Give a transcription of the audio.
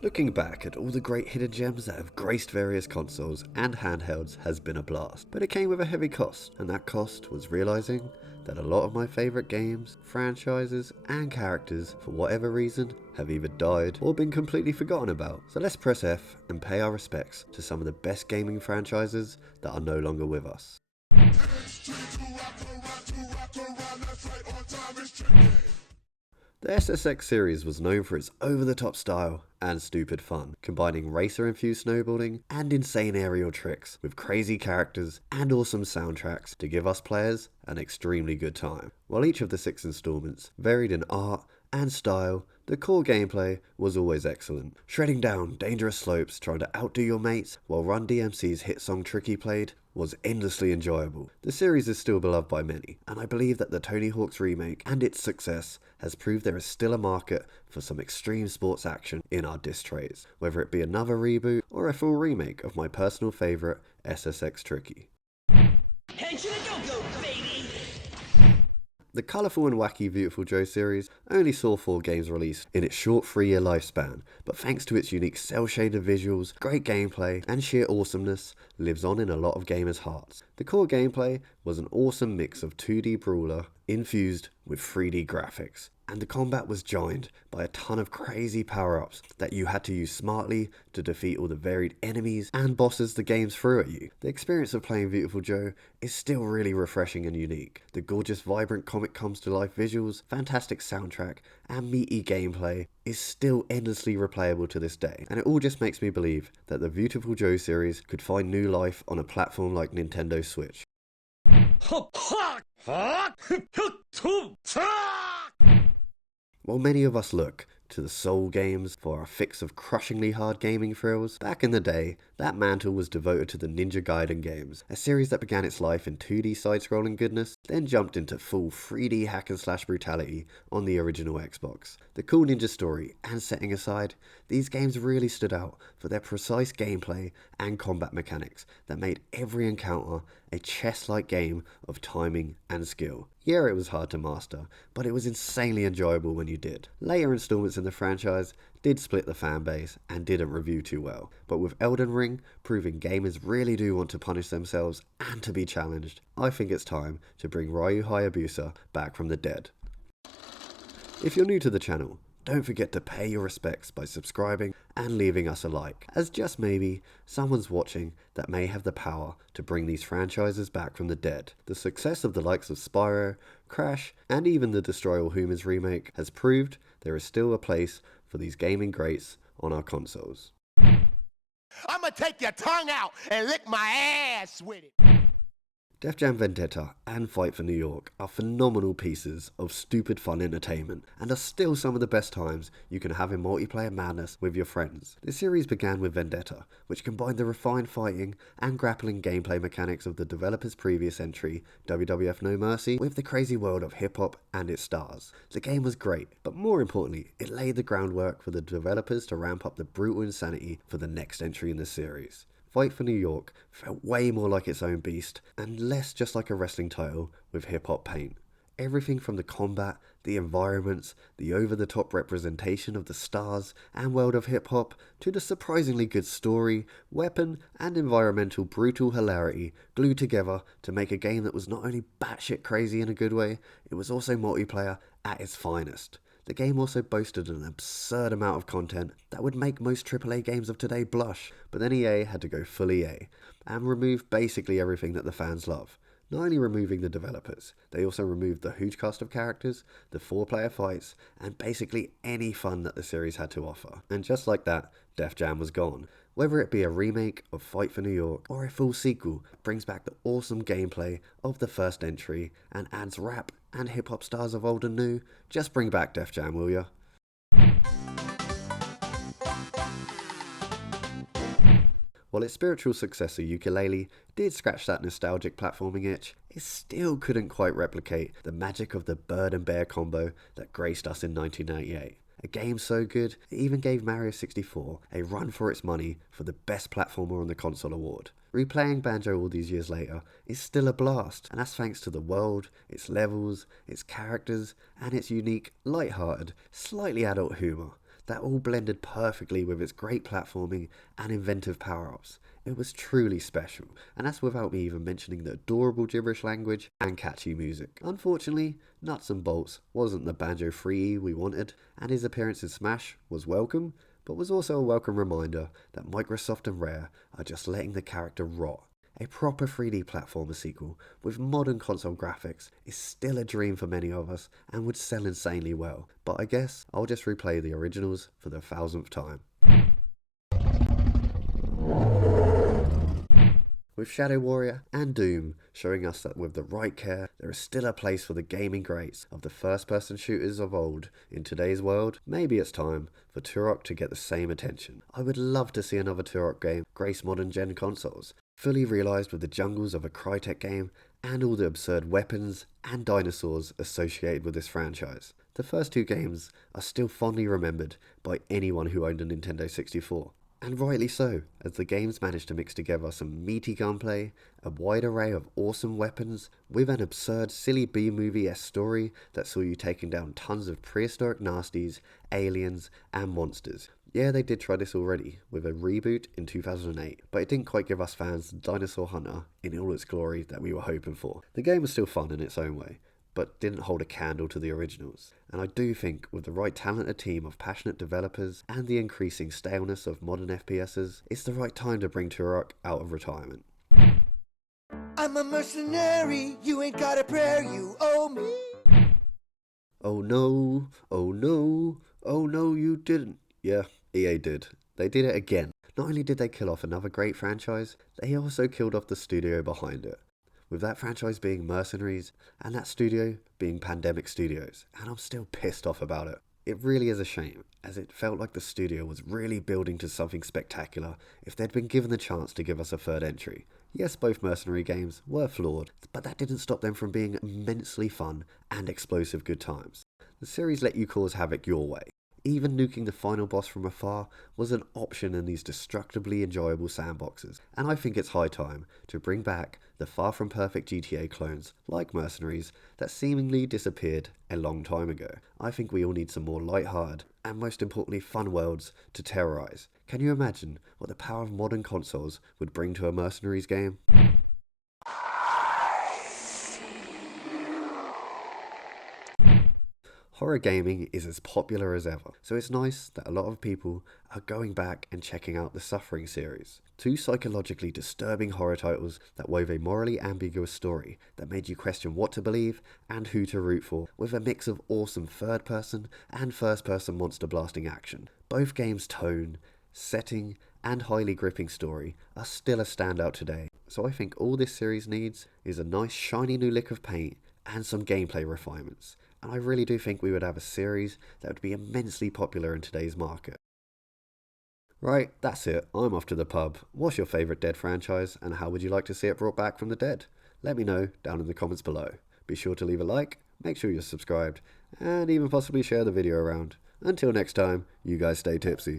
Looking back at all the great hidden gems that have graced various consoles and handhelds has been a blast, but it came with a heavy cost, and that cost was realising that a lot of my favourite games, franchises and characters, for whatever reason, have either died or been completely forgotten about. So let's press F and pay our respects to some of the best gaming franchises that are no longer with us. The SSX Series was known for its over-the-top style and stupid fun, combining racer-infused snowboarding and insane aerial tricks with crazy characters and awesome soundtracks to give us players an extremely good time. While each of the 6 installments varied in art and style, the core gameplay was always excellent. Shredding down dangerous slopes trying to outdo your mates while Run DMC's hit song Tricky played was endlessly enjoyable. The series is still beloved by many, and I believe that the Tony Hawk's remake and its success has proved there is still a market for some extreme sports action in our disc trays, whether it be another reboot or a full remake of my personal favourite SSX Tricky. The colourful and wacky Viewtiful Joe Series only saw 4 games released in its short 3-year lifespan, but thanks to its unique cel-shaded visuals, great gameplay, and sheer awesomeness, lives on in a lot of gamers' hearts. The core gameplay was an awesome mix of 2D brawler infused with 3D graphics, and the combat was joined by a ton of crazy power-ups that you had to use smartly to defeat all the varied enemies and bosses the games threw at you. The experience of playing Viewtiful Joe is still really refreshing and unique. The gorgeous, vibrant comic comes to life visuals, fantastic soundtrack, and meaty gameplay is still endlessly replayable to this day, and it all just makes me believe that the Viewtiful Joe series could find new life on a platform like Nintendo Switch. While many of us look to the Soul games for our fix of crushingly hard gaming thrills, back in the day, that mantle was devoted to the Ninja Gaiden games, a series that began its life in 2D side-scrolling goodness, then jumped into full 3D hack-and-slash brutality on the original Xbox. The cool ninja story and setting aside, these games really stood out for their precise gameplay and combat mechanics that made every encounter a chess-like game of timing and skill. Yeah, it was hard to master, but it was insanely enjoyable when you did. Later installments in the franchise did split the fan base and didn't review too well, but with Elden Ring proving gamers really do want to punish themselves and to be challenged, I think it's time to bring Ryu Hayabusa back from the dead. If you're new to the channel, don't forget to pay your respects by subscribing and leaving us a like, as just maybe someone's watching that may have the power to bring these franchises back from the dead. The success of the likes of Spyro, Crash, and even the Destroy All Humans remake has proved there is still a place for these gaming greats on our consoles. I'ma take your tongue out and lick my ass with it. Def Jam Vendetta and Fight for New York are phenomenal pieces of stupid fun entertainment and are still some of the best times you can have in multiplayer madness with your friends. The series began with Vendetta, which combined the refined fighting and grappling gameplay mechanics of the developer's previous entry, WWF No Mercy, with the crazy world of hip-hop and its stars. The game was great, but more importantly, it laid the groundwork for the developers to ramp up the brutal insanity for the next entry in the series. Fight for New York felt way more like its own beast, and less just like a wrestling title with hip-hop paint. Everything from the combat, the environments, the over-the-top representation of the stars and world of hip-hop, to the surprisingly good story, weapon, and environmental brutal hilarity glued together to make a game that was not only batshit crazy in a good way, it was also multiplayer at its finest. The game also boasted an absurd amount of content that would make most AAA games of today blush, but then EA had to go full EA and remove basically everything that the fans love. Not only removing the developers, they also removed the huge cast of characters, the 4-player fights, and basically any fun that the series had to offer. And just like that, Def Jam was gone. Whether it be a remake of Fight for New York or a full sequel, brings back the awesome gameplay of the first entry and adds rap and hip-hop stars of old and new. Just bring back Def Jam, will ya? While its spiritual successor Yooka-Laylee did scratch that nostalgic platforming itch, it still couldn't quite replicate the magic of the bird and bear combo that graced us in 1998. A game so good, it even gave Mario 64 a run for its money for the best platformer on the console award. Replaying Banjo all these years later is still a blast, and that's thanks to the world, its levels, its characters, and its unique, light-hearted, slightly adult humour. that all blended perfectly with its great platforming and inventive power-ups. It was truly special, and that's without me even mentioning the adorable gibberish language and catchy music. Unfortunately, Nuts and Bolts wasn't the Banjo 3E we wanted, and his appearance in Smash was welcome, but was also a welcome reminder that Microsoft and Rare are just letting the character rot. A proper 3D platformer sequel with modern console graphics is still a dream for many of us and would sell insanely well, but I guess I'll just replay the originals for the 1000th time. With Shadow Warrior and Doom showing us that with the right care, there is still a place for the gaming greats of the first-person shooters of old in today's world, maybe it's time for Turok to get the same attention. I would love to see another Turok game grace modern gen consoles, fully realised with the jungles of a Crytek game and all the absurd weapons and dinosaurs associated with this franchise. The first two games are still fondly remembered by anyone who owned a Nintendo 64. And rightly so, as the games managed to mix together some meaty gunplay, a wide array of awesome weapons, with an absurd silly B-movie-esque story that saw you taking down tons of prehistoric nasties, aliens, and monsters. Yeah, they did try this already, with a reboot in 2008, but it didn't quite give us fans the Dinosaur Hunter in all its glory that we were hoping for. The game was still fun in its own way, but didn't hold a candle to the originals. And I do think with the right talented team of passionate developers and the increasing staleness of modern FPSs, it's the right time to bring Turok out of retirement. I'm a mercenary, you ain't got a prayer, you owe me. Oh no, oh no, oh no you didn't. Yeah, EA did. They did it again. Not only did they kill off another great franchise, they also killed off the studio behind it. With that franchise being Mercenaries, and that studio being Pandemic Studios, and I'm still pissed off about it. It really is a shame, as it felt like the studio was really building to something spectacular if they'd been given the chance to give us a third entry. Yes, both Mercenary games were flawed, but that didn't stop them from being immensely fun and explosive good times. The series let you cause havoc your way. Even nuking the final boss from afar was an option in these destructively enjoyable sandboxes, and I think it's high time to bring back the far from perfect GTA clones like Mercenaries that seemingly disappeared a long time ago. I think we all need some more light-hearted and most importantly fun worlds to terrorize. Can you imagine what the power of modern consoles would bring to a Mercenaries game? Horror gaming is as popular as ever, so it's nice that a lot of people are going back and checking out the Suffering series. Two psychologically disturbing horror titles that wove a morally ambiguous story that made you question what to believe and who to root for, with a mix of awesome third-person and first-person monster blasting action. Both games' tone, setting, and highly gripping story are still a standout today, so I think all this series needs is a nice shiny new lick of paint and some gameplay refinements. And I really do think we would have a series that would be immensely popular in today's market. Right, that's it. I'm off to the pub. What's your favourite Dead franchise, and how would you like to see it brought back from the dead? Let me know down in the comments below. Be sure to leave a like, make sure you're subscribed, and even possibly share the video around. Until next time, you guys stay tipsy.